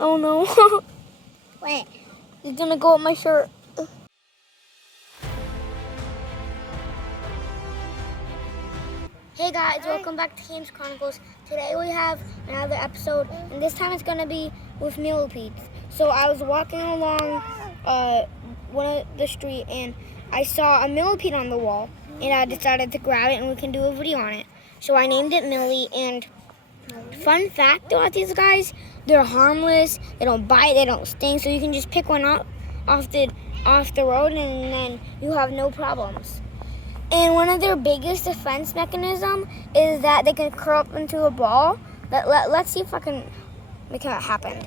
Oh no. What? He's gonna go up my shirt. Hey guys, welcome back to Chronicles. Today we have another episode, and this time it's gonna be with Millipedes. So I was walking along one of the street, and I saw a millipede on the wall, and I decided to grab it, and we can do a video on it. So I named it Millie, and fun fact about these guys, they're harmless, they don't bite, they don't sting, so you can just pick one up off the road, and then you have no problems. And one of their biggest defense mechanism is that they can curl up into a ball. Let's see if I can make that happen.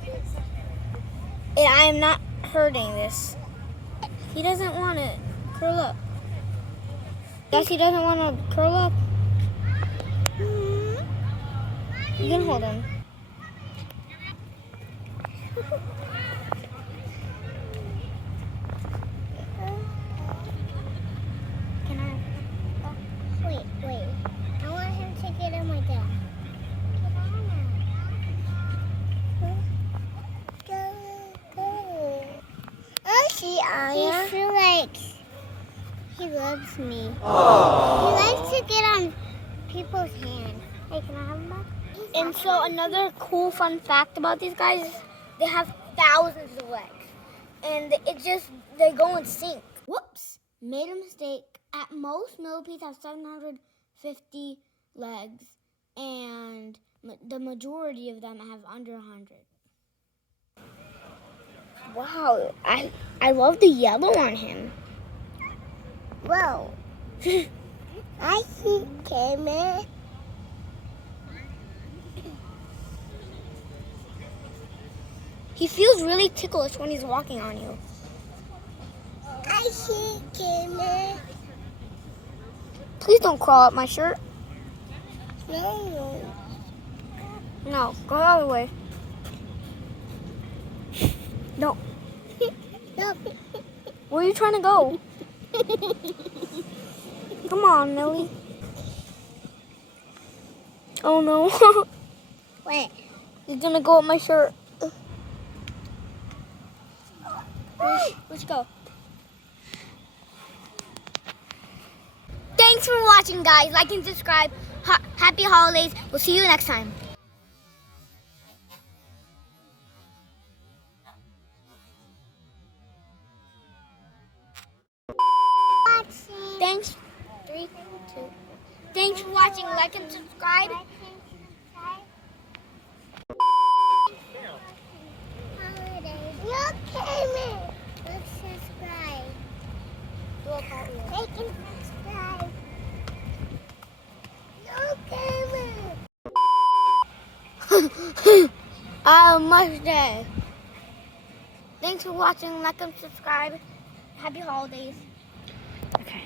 And I am not hurting this. He doesn't want to curl up. Yes, he doesn't want to curl up. You can hold him. Can I? Wait. I want him to get on my dad. Oh, see, Aya. He feels like he loves me. Aww. He likes to get on people's hands. Hey, can I have him back? And so another cool fun fact about these guys is they have thousands of legs. And they go in sync. Whoops, made a mistake. At most, millipedes have 750 legs, and the majority of them have under 100. Wow, I love the yellow on him. Whoa. I see camera. He feels really ticklish when he's walking on you. I see camera. Please don't crawl up my shirt. No. No, go the other way. No. No. Where are you trying to go? Come on, Millie. Oh no. What? He's gonna go up my shirt. Let's go. Thanks for watching, guys. Like and subscribe. Happy holidays. We'll see you next time. Thanks. 3, 2. Thanks for watching. Like and subscribe. Holidays. No camera. Let's subscribe. Do a cartwheel. Like and subscribe. No camera. Much day. Thanks for watching. Like and subscribe. Happy holidays. Okay.